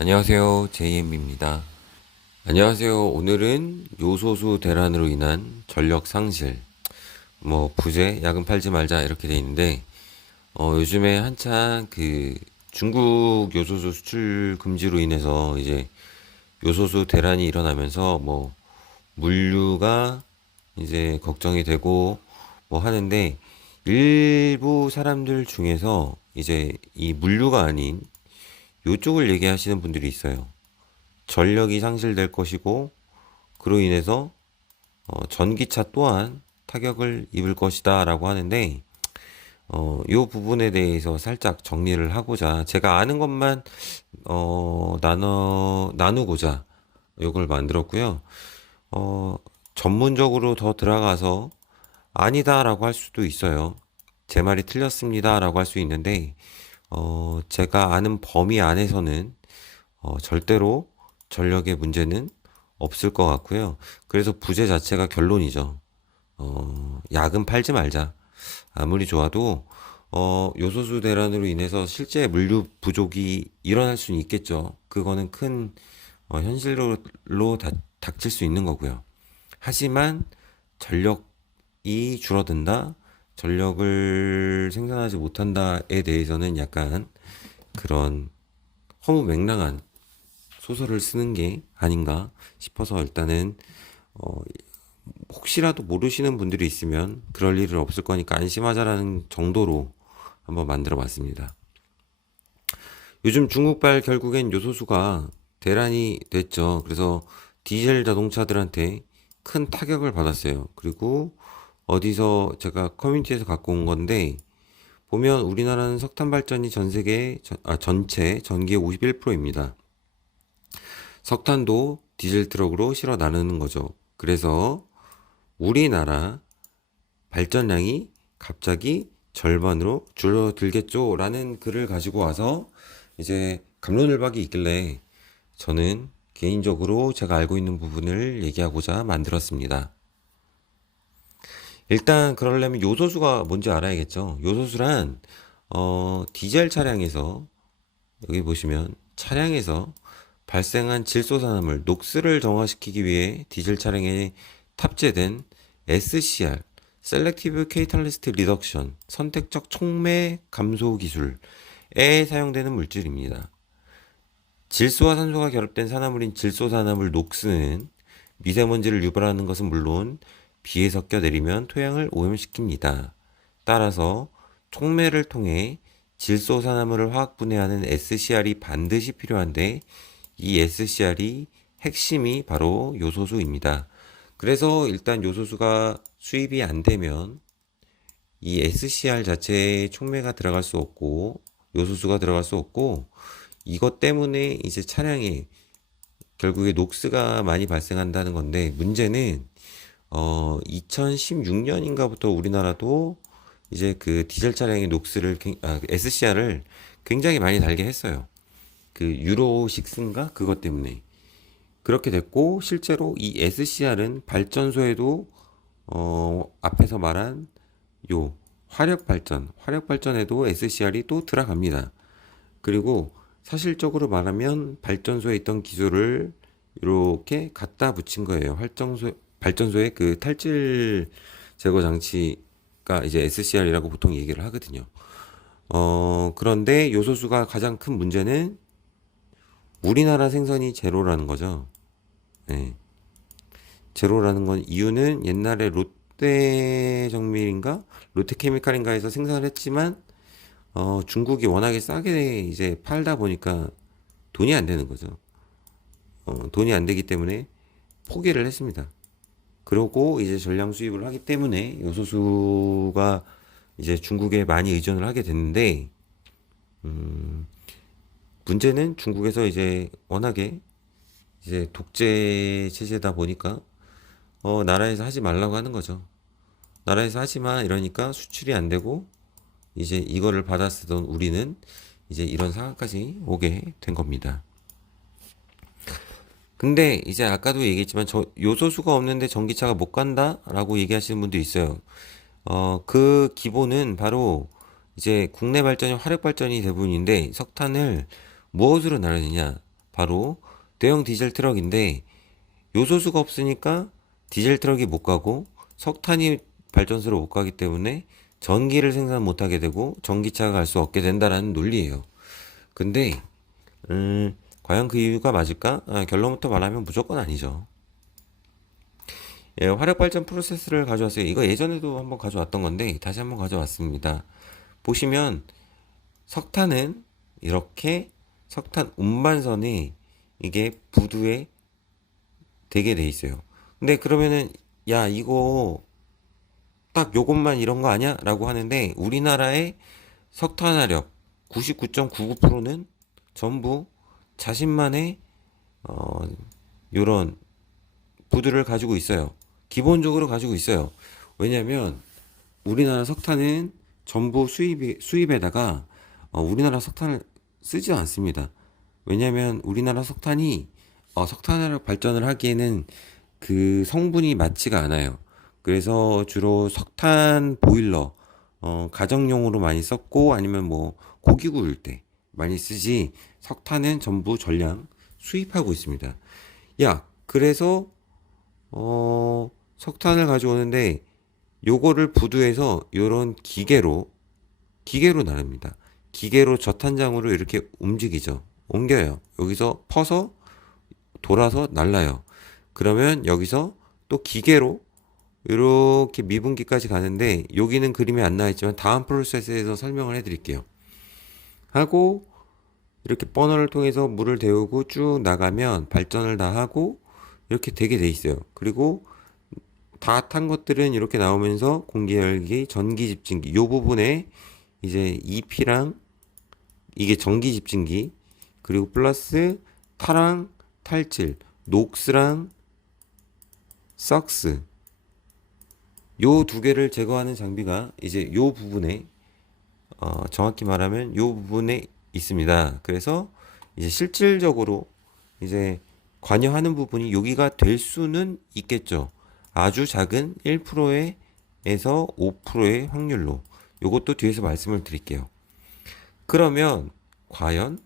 안녕하세요. JM입니다. 안녕하세요. 오늘은 요소수 대란으로 인한 전력 상실, 부재, 야근 팔지 말자 이렇게 돼 있는데, 요즘에 한창 중국 요소수 수출 금지로 인해서 이제 요소수 대란이 일어나면서 물류가 이제 걱정이 되고 하는데, 일부 사람들 중에서 이제 이 물류가 아닌 요쪽을 얘기하시는 분들이 있어요. 전력이 상실될 것이고 그로 인해서 전기차 또한 타격을 입을 것이다라고 하는데 이 부분에 대해서 살짝 정리를 하고자 제가 아는 것만 나누고자 이걸 만들었고요. 어, 전문적으로 더 들어가서 아니다라고 할 수도 있어요. 제 말이 틀렸습니다라고 할 수 있는데 제가 아는 범위 안에서는 절대로 전력의 문제는 없을 것 같고요. 그래서 부재 자체가 결론이죠. 약은 팔지 말자. 아무리 좋아도 요소수 대란으로 인해서 실제 물류 부족이 일어날 수는 있겠죠. 그거는 큰 현실로 닥칠 수 있는 거고요. 하지만 전력이 줄어든다, 전력을 생산하지 못한다에 대해서는 약간 그런 허무맹랑한 소설을 쓰는 게 아닌가 싶어서 일단은 어, 혹시라도 모르시는 분들이 있으면 그럴 일은 없을 거니까 안심하자라는 정도로 한번 만들어 봤습니다. 요즘 중국발 결국엔 요소수가 대란이 됐죠. 그래서 디젤 자동차들한테 큰 타격을 받았어요. 그리고 어디서 제가 커뮤니티에서 갖고 온 건데 보면 우리나라는 석탄 발전이 전 세계 전체 전기의 51%입니다. 석탄도 디젤 트럭으로 실어 나르는 거죠. 그래서 우리나라 발전량이 갑자기 절반으로 줄어들겠죠? 라는 글을 가지고 와서 이제 갑론을박이 있길래 저는 개인적으로 제가 알고 있는 부분을 얘기하고자 만들었습니다. 일단 그러려면 요소수가 뭔지 알아야겠죠? 요소수란 디젤 차량에서 여기 보시면 차량에서 발생한 질소산화물 녹스를 정화시키기 위해 디젤 차량에 탑재된 SCR Selective Catalyst Reduction 선택적 촉매 감소 기술에 사용되는 물질입니다. 질소와 산소가 결합된 산화물인 질소산화물 녹스는 미세먼지를 유발하는 것은 물론 비에 섞여 내리면 토양을 오염시킵니다. 따라서 촉매를 통해 질소산화물을 화학 분해하는 SCR이 반드시 필요한데 이 SCR이 핵심이 바로 요소수입니다. 그래서 일단 요소수가 수입이 안 되면 이 SCR 자체에 촉매가 들어갈 수 없고 요소수가 들어갈 수 없고 이것 때문에 이제 차량에 결국에 녹스가 많이 발생한다는 건데 문제는 2016년인가부터 우리나라도 이제 그 디젤 차량의 SCR을 굉장히 많이 달게 했어요. 그 유로 6인가 그것 때문에 그렇게 됐고 실제로 이 SCR은 발전소에도 앞에서 말한 요 화력 발전에도 SCR이 또 들어갑니다. 그리고 사실적으로 말하면 발전소에 있던 기술을 이렇게 갖다 붙인 거예요. 발전소의 그 탈질 제거 장치가 이제 SCR이라고 보통 얘기를 하거든요. 그런데 요소수가 가장 큰 문제는 우리나라 생산이 제로라는 거죠. 네. 제로라는 건 이유는 옛날에 롯데정밀인가 롯데케미칼인가에서 생산을 했지만 중국이 워낙에 싸게 이제 팔다 보니까 돈이 안 되는 거죠. 돈이 안 되기 때문에 포기를 했습니다. 그러고 이제 전량 수입을 하기 때문에 요소수가 이제 중국에 많이 의존을 하게 됐는데 문제는 중국에서 이제 워낙에 이제 독재 체제다 보니까 나라에서 하지 말라고 하는 거죠. 나라에서 하지마 이러니까 수출이 안 되고 이제 이거를 받아 쓰던 우리는 이제 이런 상황까지 오게 된 겁니다. 근데 이제 아까도 얘기했지만 저 요소수가 없는데 전기차가 못 간다라고 얘기하시는 분도 있어요. 그 기본은 바로 이제 국내 발전이 화력 발전이 대부분인데 석탄을 무엇으로 나누느냐? 바로 대형 디젤 트럭인데 요소수가 없으니까 디젤 트럭이 못 가고 석탄이 발전소로 못 가기 때문에 전기를 생산 못 하게 되고 전기차가 갈 수 없게 된다라는 논리예요. 근데 과연 그 이유가 맞을까? 결론부터 말하면 무조건 아니죠. 예, 화력발전 프로세스를 가져왔어요. 이거 예전에도 한번 가져왔던 건데 다시 한번 가져왔습니다. 보시면 석탄은 이렇게 석탄 운반선에 이게 부두에 되게 돼 있어요. 근데 그러면은 야 이거 딱 요것만 이런 거 아니야? 라고 하는데 우리나라의 석탄화력 99.99%는 전부 자신만의 요런 부두를 가지고 있어요. 기본적으로 가지고 있어요. 왜냐면 우리나라 석탄은 전부 수입에다가 우리나라 석탄을 쓰지 않습니다. 왜냐면 우리나라 석탄이 석탄화력 발전을 하기에는 그 성분이 맞지가 않아요. 그래서 주로 석탄 보일러 가정용으로 많이 썼고 아니면 뭐 고기 구울 때 많이 쓰지 석탄은 전부 전량 수입하고 있습니다. 야, 그래서 석탄을 가져오는데 요거를 부두에서 요런 기계로 나릅니다. 기계로 저탄장으로 이렇게 움직이죠. 옮겨요. 여기서 퍼서 돌아서 날라요. 그러면 여기서 또 기계로 이렇게 미분기까지 가는데 여기는 그림에 안 나와 있지만 다음 프로세스에서 설명을 해드릴게요. 하고 이렇게 버너를 통해서 물을 데우고 쭉 나가면 발전을 다 하고 이렇게 되게 돼 있어요. 그리고 다 탄 것들은 이렇게 나오면서 공기 열기, 전기 집진기 요 부분에 이제 EP랑 이게 전기 집진기 그리고 플러스 타랑 탈질, 녹스랑 썩스 요 두 개를 제거하는 장비가 이제 요 부분에 정확히 말하면 요 부분에 있습니다. 그래서 이제 실질적으로 이제 관여하는 부분이 여기가 될 수는 있겠죠. 아주 작은 1%에서 5%의 확률로 요것도 뒤에서 말씀을 드릴게요. 그러면 과연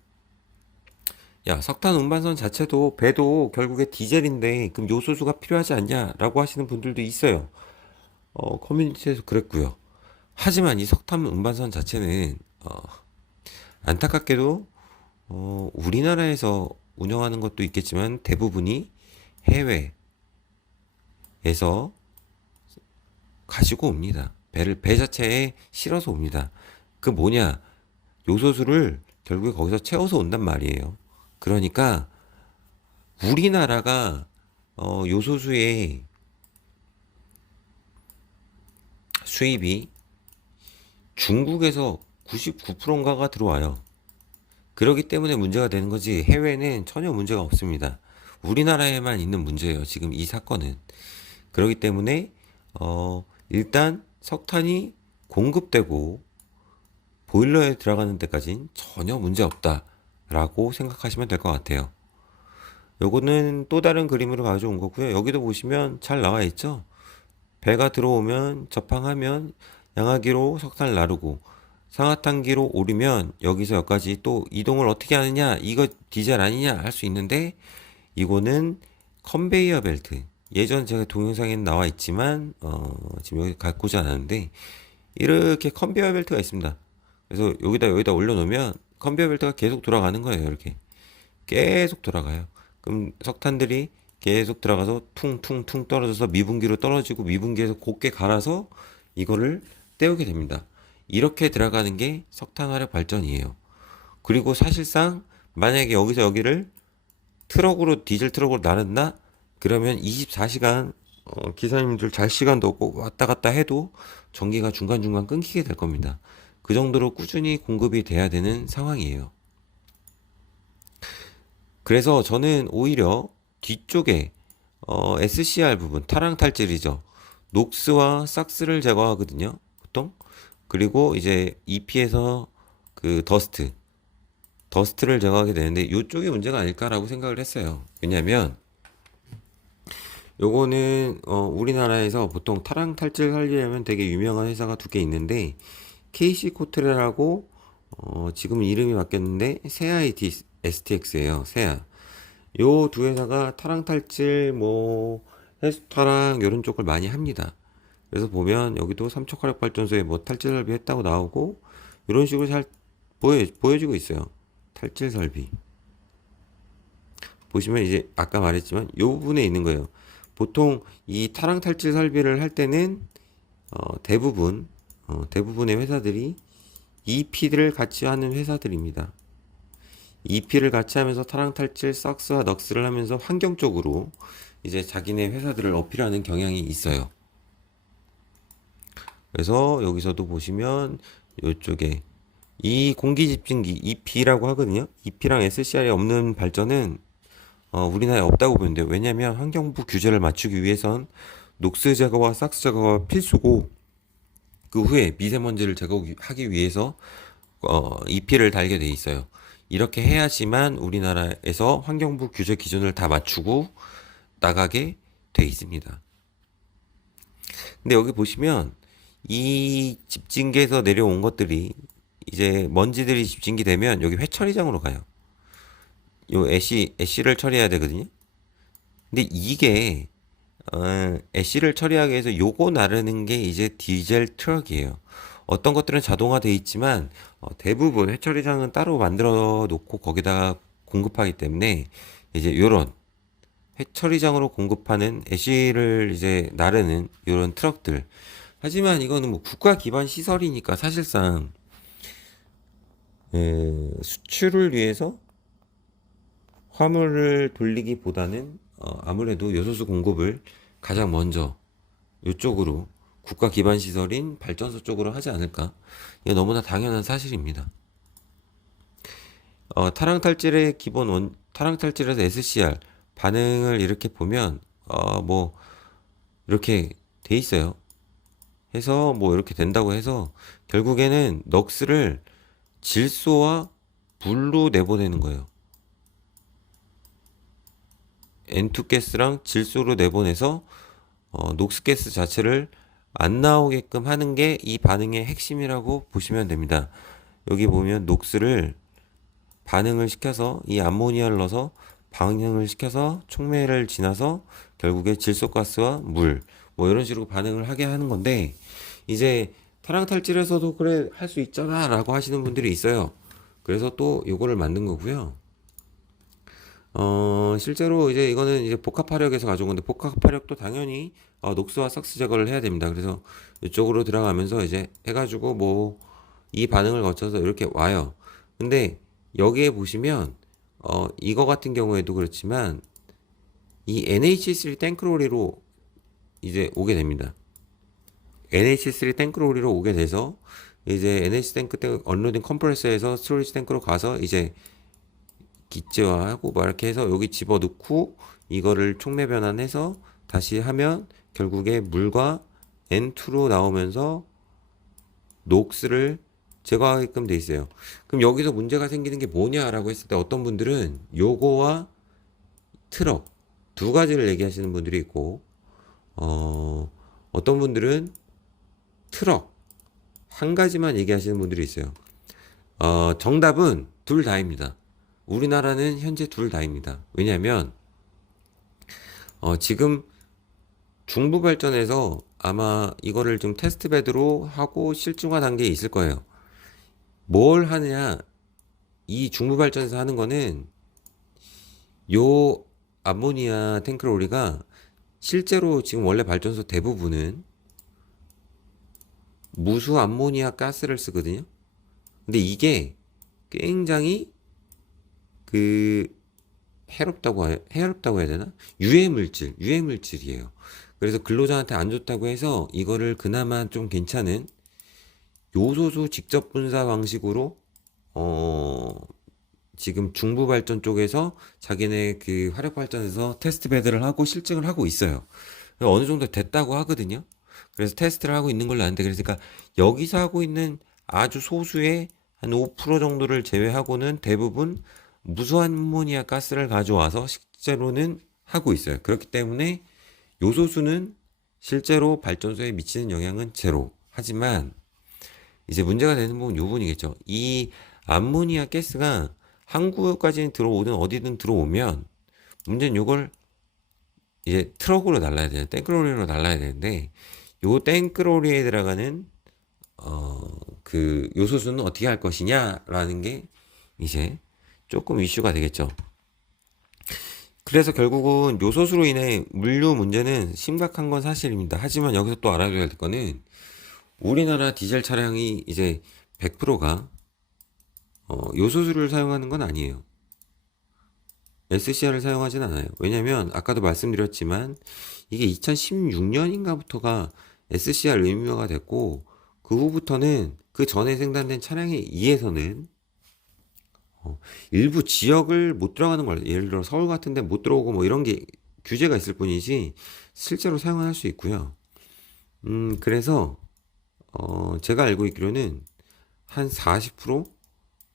야 석탄 운반선 자체도 배도 결국에 디젤인데 그럼 요소수가 필요하지 않냐라고 하시는 분들도 있어요. 커뮤니티에서 그랬고요. 하지만 이 석탄 운반선 자체는 안타깝게도 우리나라에서 운영하는 것도 있겠지만 대부분이 해외에서 가지고 옵니다. 배 자체에 실어서 옵니다. 그 뭐냐 요소수를 결국에 거기서 채워서 온단 말이에요. 그러니까 우리나라가 요소수의 수입이 중국에서 99%인가가 들어와요. 그렇기 때문에 문제가 되는 거지 해외는 전혀 문제가 없습니다. 우리나라에만 있는 문제예요. 지금 이 사건은. 그렇기 때문에 일단 석탄이 공급되고 보일러에 들어가는 데까지는 전혀 문제 없다라고 생각하시면 될 것 같아요. 요거는 또 다른 그림으로 가져온 거고요. 여기도 보시면 잘 나와 있죠. 배가 들어오면 접항하면 양화기로 석탄을 나르고 상하탄기로 오르면 여기서 여기까지 또 이동을 어떻게 하느냐 이거 디젤 아니냐 할 수 있는데 이거는 컨베이어 벨트 예전 제가 동영상에 나와 있지만 지금 여기 갖고지 않았는데 이렇게 컨베이어 벨트가 있습니다. 그래서 여기다 올려놓으면 컨베이어 벨트가 계속 돌아가는 거예요. 이렇게 계속 돌아가요. 그럼 석탄들이 계속 들어가서 퉁퉁퉁 떨어져서 미분기로 떨어지고 미분기에서 곱게 갈아서 이거를 떼우게 됩니다. 이렇게 들어가는 게 석탄화력 발전이에요. 그리고 사실상 만약에 여기서 여기를 트럭으로 디젤 트럭으로 나른다? 그러면 24시간 기사님들 잘 시간도 없고 왔다 갔다 해도 전기가 중간중간 끊기게 될 겁니다. 그 정도로 꾸준히 공급이 돼야 되는 상황이에요. 그래서 저는 오히려 뒤쪽에 SCR 부분 타랑 탈질이죠. 녹스와 삭스를 제거하거든요. 보통. 그리고 이제 EP에서 그 더스트를 제거하게 되는데 이쪽이 문제가 아닐까라고 생각을 했어요. 왜냐면 요거는 우리나라에서 보통 타랑 탈질 하려면 되게 유명한 회사가 두 개 있는데 KC 코트레라고 지금 이름이 바뀌었는데 세아 STX예요. 세아. 요 두 회사가 타랑 탈질, 뭐 해수타랑 이런 쪽을 많이 합니다. 그래서 보면 여기도 삼척화력발전소에 뭐 탈질 설비 했다고 나오고 이런 식으로 잘 보여지고 있어요. 탈질 설비. 보시면 이제 아까 말했지만 요 부분에 있는 거예요. 보통 이 타랑 탈질 설비를 할 때는 대부분의 회사들이 EP를 같이 하는 회사들입니다. EP를 같이 하면서 타랑 탈질, 삭스와 넉스를 하면서 환경적으로 이제 자기네 회사들을 어필하는 경향이 있어요. 그래서 여기서도 보시면 이쪽에 이 공기 집진기 EP라고 하거든요. EP랑 SCR이 없는 발전은 우리나라에 없다고 보면 돼요. 왜냐하면 환경부 규제를 맞추기 위해선 녹스 제거와 삭스 제거가 필수고 그 후에 미세먼지를 제거하기 위해서 EP를 달게 돼 있어요. 이렇게 해야지만 우리나라에서 환경부 규제 기준을 다 맞추고 나가게 돼 있습니다. 근데 여기 보시면 이 집진기에서 내려온 것들이 이제 먼지들이 집진기 되면 여기 회처리장으로 가요. 요 애쉬를 처리해야 되거든요. 근데 이게 애쉬를 처리하기 위해서 요거 나르는 게 이제 디젤 트럭이에요. 어떤 것들은 자동화돼 있지만 대부분 회처리장은 따로 만들어 놓고 거기다가 공급하기 때문에 이제 요런 회처리장으로 공급하는 애쉬를 이제 나르는 요런 트럭들. 하지만 이거는 뭐 국가 기반 시설이니까 사실상 수출을 위해서 화물을 돌리기보다는 아무래도 요소수 공급을 가장 먼저 이쪽으로 국가 기반 시설인 발전소 쪽으로 하지 않을까? 이게 너무나 당연한 사실입니다. 타랑 탈질의 타랑 탈질에서 SCR 반응을 이렇게 보면 뭐 이렇게 돼 있어요. 해서 뭐 이렇게 된다고 해서 결국에는 넉스를 질소와 물로 내보내는 거예요. N2 가스랑 질소로 내보내서 녹스가스 자체를 안 나오게끔 하는 게 이 반응의 핵심이라고 보시면 됩니다. 여기 보면 녹스를 반응을 시켜서 이 암모니아를 넣어서 반응을 시켜서 촉매를 지나서 결국에 질소가스와 물 뭐 이런 식으로 반응을 하게 하는 건데 이제 타랑탈질에서도 그래 할 수 있잖아 라고 하시는 분들이 있어요. 그래서 또 요거를 만든 거고요. 실제로 이제 이거는 이제 복합화력에서 가져온 건데 복합화력도 당연히 녹스와 삭스 제거를 해야 됩니다. 그래서 이쪽으로 들어가면서 이제 해가지고 뭐 이 반응을 거쳐서 이렇게 와요. 근데 여기에 보시면 이거 같은 경우에도 그렇지만 이 NH3 탱크로리로 이제 오게 됩니다. NH3 탱크로리로 오게 돼서 이제 NH 탱크 언로딩 컴프레서에서 스토리지 탱크로 가서 이제 기체화하고 막 이렇게 해서 여기 집어넣고 이거를 촉매 변환해서 다시 하면 결국에 물과 N2로 나오면서 녹스를 제거하게끔 돼 있어요. 그럼 여기서 문제가 생기는 게 뭐냐라고 했을 때 어떤 분들은 요거와 트럭 두 가지를 얘기하시는 분들이 있고 어떤 분들은 트럭 한 가지만 얘기하시는 분들이 있어요. 정답은 둘 다입니다. 우리나라는 현재 둘 다입니다. 왜냐하면 지금 중부 발전에서 아마 이거를 좀 테스트 베드로 하고 실증화 단계에 있을 거예요. 뭘 하느냐? 이 중부 발전에서 하는 거는 요 암모니아 탱크로리가 실제로 지금 원래 발전소 대부분은 무수 암모니아 가스를 쓰거든요. 근데 이게 굉장히 그 해롭다고 해야 되나? 유해 물질이에요. 그래서 근로자한테 안 좋다고 해서 이거를 그나마 좀 괜찮은 요소수 직접 분사 방식으로 지금 중부 발전 쪽에서 자기네 그 화력 발전에서 테스트 배드를 하고 실증을 하고 있어요. 어느 정도 됐다고 하거든요. 그래서 테스트를 하고 있는 걸로 아는데 그러니까 여기서 하고 있는 아주 소수의 한 5% 정도를 제외하고는 대부분 무수한 암모니아 가스를 가져와서 실제로는 하고 있어요. 그렇기 때문에 요소수는 실제로 발전소에 미치는 영향은 제로. 하지만 이제 문제가 되는 부분은 요 부분이겠죠. 이 암모니아 가스가 한국까지 들어오든 어디든 들어오면 문제는 요걸 이제 트럭으로 날라야 되는 땡크로리로 날라야 되는데 요 땡크로리에 들어가는 그 요소수는 어떻게 할 것이냐라는 게 이제 조금 이슈가 되겠죠. 그래서 결국은 요소수로 인해 물류 문제는 심각한 건 사실입니다. 하지만 여기서 또 알아줘야 될 거는 우리나라 디젤 차량이 이제 100%가 요소수를 사용하는 건 아니에요. SCR을 사용하진 않아요. 왜냐면 아까도 말씀드렸지만 이게 2016년인가부터가 SCR 의무화가 됐고 그 후부터는 그 전에 생산된 차량에 의해서는 일부 지역을 못 들어가는 걸 예를 들어 서울 같은 데 못 들어오고 뭐 이런 게 규제가 있을 뿐이지 실제로 사용을 할 수 있고요. 그래서 제가 알고 있기로는 한 40%,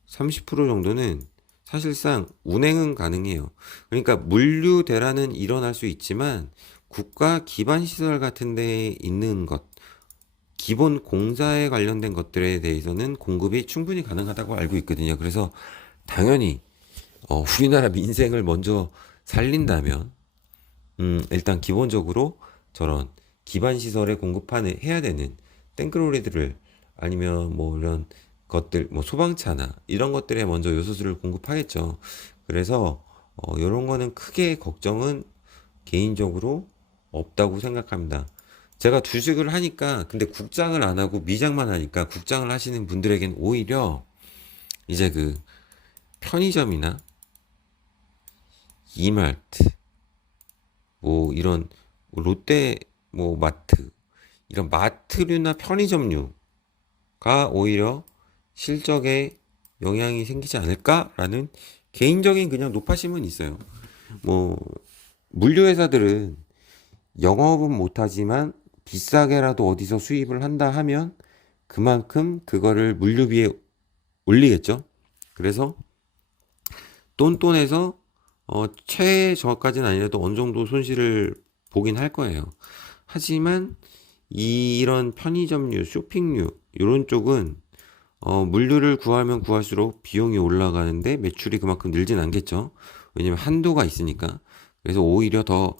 30% 정도는 사실상 운행은 가능해요. 그러니까 물류 대란은 일어날 수 있지만 국가 기반 시설 같은 데에 있는 것, 기본 공사에 관련된 것들에 대해서는 공급이 충분히 가능하다고 알고 있거든요. 그래서 당연히 우리나라 민생을 먼저 살린다면 일단 기본적으로 저런 기반 시설에 공급하는 해야 되는 땡크로리들을 아니면 뭐 이런 것들 뭐 소방차나 이런 것들에 먼저 요소수를 공급하겠죠. 그래서 이런 거는 크게 걱정은 개인적으로 없다고 생각합니다. 제가 주식을 하니까 근데 국장을 안 하고 미장만 하니까 국장을 하시는 분들에겐 오히려 이제 그 편의점이나 이마트 뭐 이런 롯데 뭐 마트 이런 마트류나 편의점류가 오히려 실적에 영향이 생기지 않을까라는 개인적인 그냥 노파심은 있어요. 뭐 물류회사들은 영업은 못하지만 비싸게라도 어디서 수입을 한다 하면 그만큼 그거를 물류비에 올리겠죠. 그래서 똔똔해서 최저까지는 아니라도 어느 정도 손실을 보긴 할 거예요. 하지만 이런 편의점류, 쇼핑류 이런 쪽은 물류를 구하면 구할수록 비용이 올라가는데 매출이 그만큼 늘진 않겠죠. 왜냐면 한도가 있으니까. 그래서 오히려 더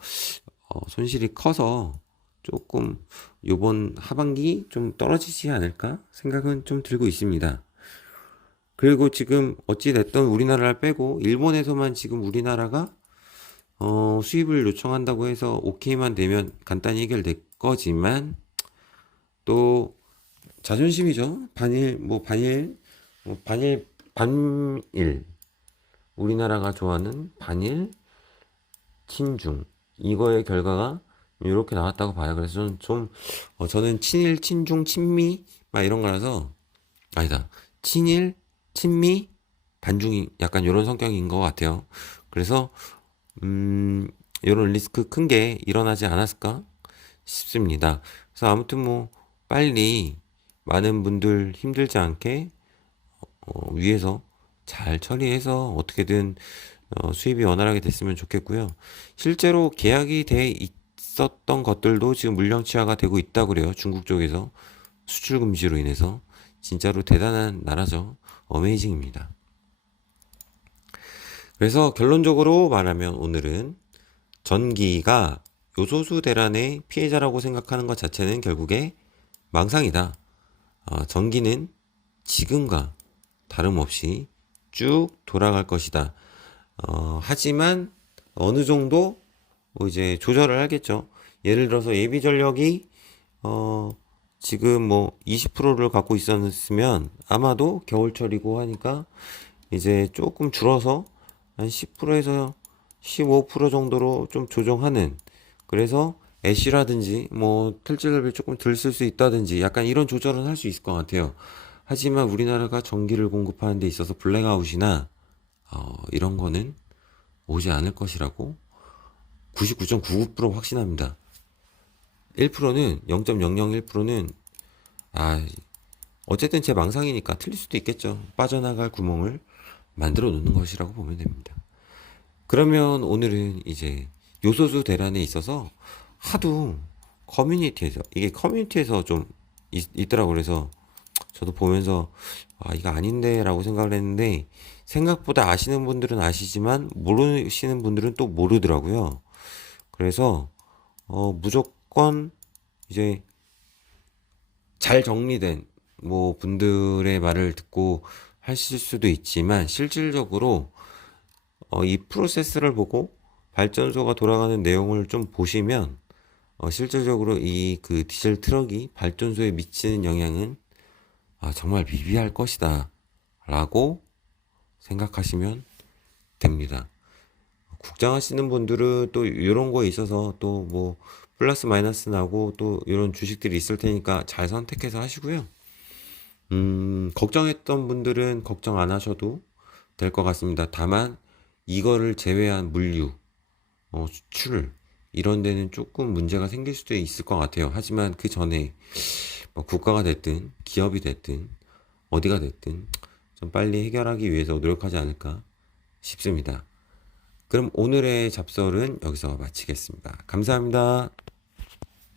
손실이 커서 조금 요번 하반기 좀 떨어지지 않을까 생각은 좀 들고 있습니다. 그리고 지금 어찌 됐든 우리나라를 빼고 일본에서만 지금 우리나라가 수입을 요청한다고 해서 오케이만 되면 간단히 해결될 거지만 또 자존심이죠. 반일 우리나라가 좋아하는 반일 친중 이거의 결과가 이렇게 나왔다고 봐요. 그래서 저는 친일 친중 친미 막 이런 거라서 아니다 친일 친미 반중이 약간 이런 성격인 것 같아요. 그래서 이런 리스크 큰 게 일어나지 않았을까 싶습니다. 그래서 아무튼 뭐 빨리 많은 분들 힘들지 않게 위에서 잘 처리해서 어떻게든 수입이 원활하게 됐으면 좋겠고요. 실제로 계약이 돼 있었던 것들도 지금 물량치화가 되고 있다고 그래요. 중국 쪽에서 수출 금지로 인해서 진짜로 대단한 나라죠. 어메이징입니다. 그래서 결론적으로 말하면 오늘은 전기가 요소수 대란의 피해자라고 생각하는 것 자체는 결국에 망상이다. 전기는 지금과 다름없이 쭉 돌아갈 것이다. 하지만 어느 정도 뭐 이제 조절을 하겠죠. 예를 들어서 예비 전력이 지금 뭐 20%를 갖고 있었으면 아마도 겨울철이고 하니까 이제 조금 줄어서 한 10%에서 15% 정도로 좀 조정하는 그래서 애쉬라든지 뭐 틀즈를 조금 덜 쓸 수 있다든지 약간 이런 조절은 할 수 있을 것 같아요. 하지만 우리나라가 전기를 공급하는 데 있어서 블랙아웃이나 이런 거는 오지 않을 것이라고 99.99% 확신합니다. 1%는 0.001%는 어쨌든 제 망상이니까 틀릴 수도 있겠죠. 빠져나갈 구멍을 만들어 놓는 것이라고 보면 됩니다. 그러면 오늘은 이제 요소수 대란에 있어서 하도 커뮤니티에서 이게 커뮤니티에서 좀 있더라고. 그래서 저도 보면서 아, 이거 아닌데 라고 생각을 했는데 생각보다 아시는 분들은 아시지만 모르시는 분들은 또 모르더라고요. 그래서 무조건 이제 잘 정리된 뭐 분들의 말을 듣고 하실 수도 있지만 실질적으로 이 프로세스를 보고 발전소가 돌아가는 내용을 좀 보시면 실질적으로 이 그 디젤 트럭이 발전소에 미치는 영향은 정말 미비할 것이다 라고 생각하시면 됩니다. 국장하시는 분들은 또 이런 거에 있어서 또 뭐 플러스 마이너스 나고 또 이런 주식들이 있을 테니까 잘 선택해서 하시고요. 걱정했던 분들은 걱정 안 하셔도 될 것 같습니다. 다만 이거를 제외한 물류, 수출 이런 데는 조금 문제가 생길 수도 있을 것 같아요. 하지만 그 전에 뭐 국가가 됐든 기업이 됐든 어디가 됐든 좀 빨리 해결하기 위해서 노력하지 않을까 싶습니다. 그럼 오늘의 잡설은 여기서 마치겠습니다. 감사합니다.